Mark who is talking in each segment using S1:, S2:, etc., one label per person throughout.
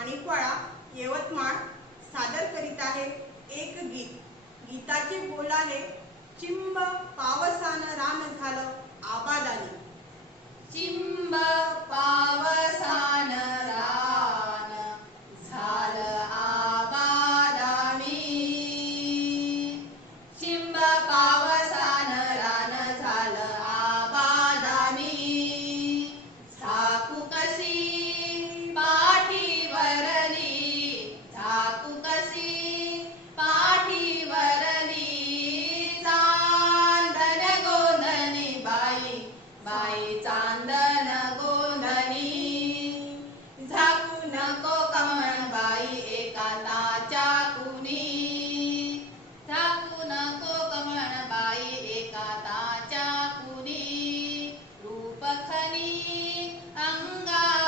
S1: आणि फळा यवतमाळ सादर करीत आहे एक गीत. गीताचे बोल आहे चिंब पावसान रान झालं आबादानी.
S2: चिंब पावसान कासाच्या कुणी? ठाकू नको कमळ बाई एका ताच्या कुणी? रूपखनी अंगावरली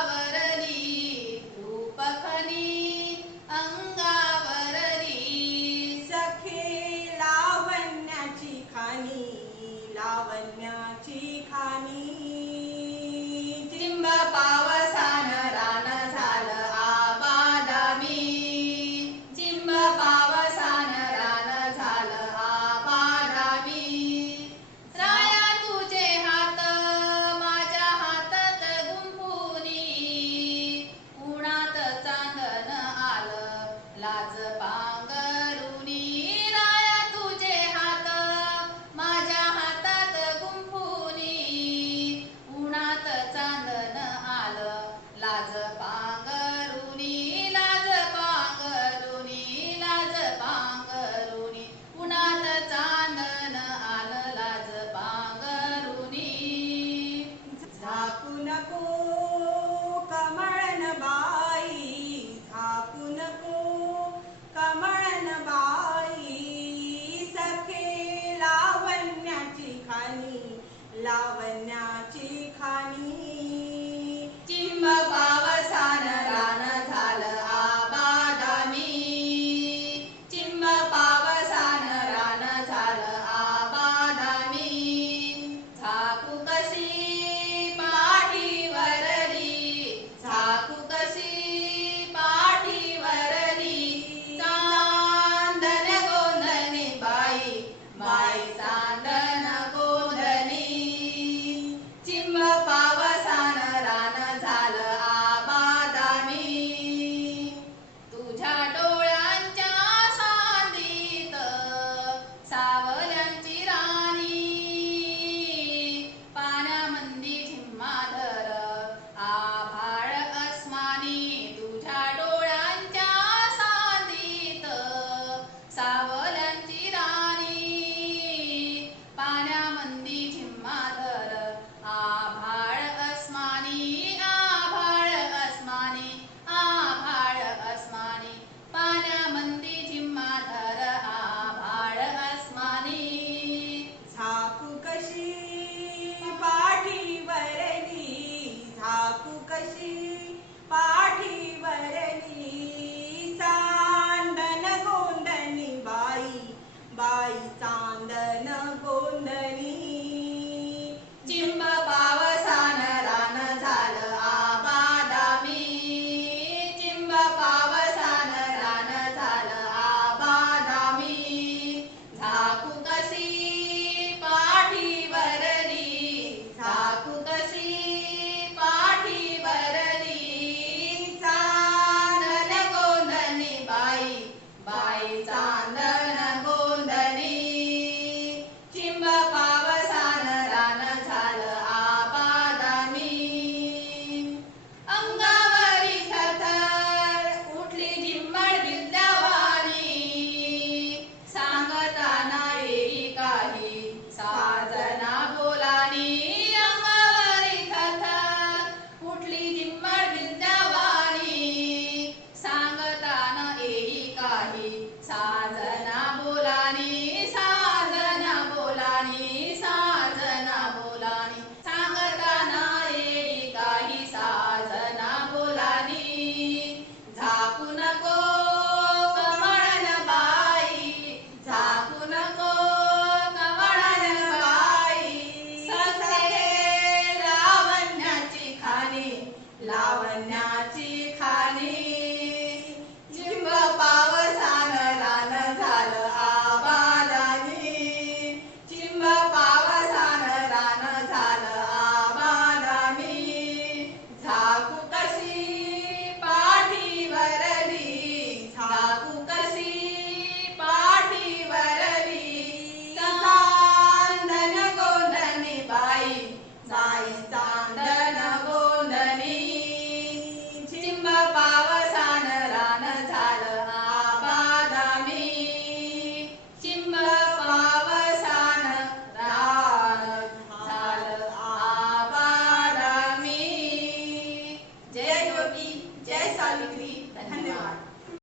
S2: रूपखनी अंगावरली.
S1: सखे लावण्याची खाणी लावण्याची खाणी.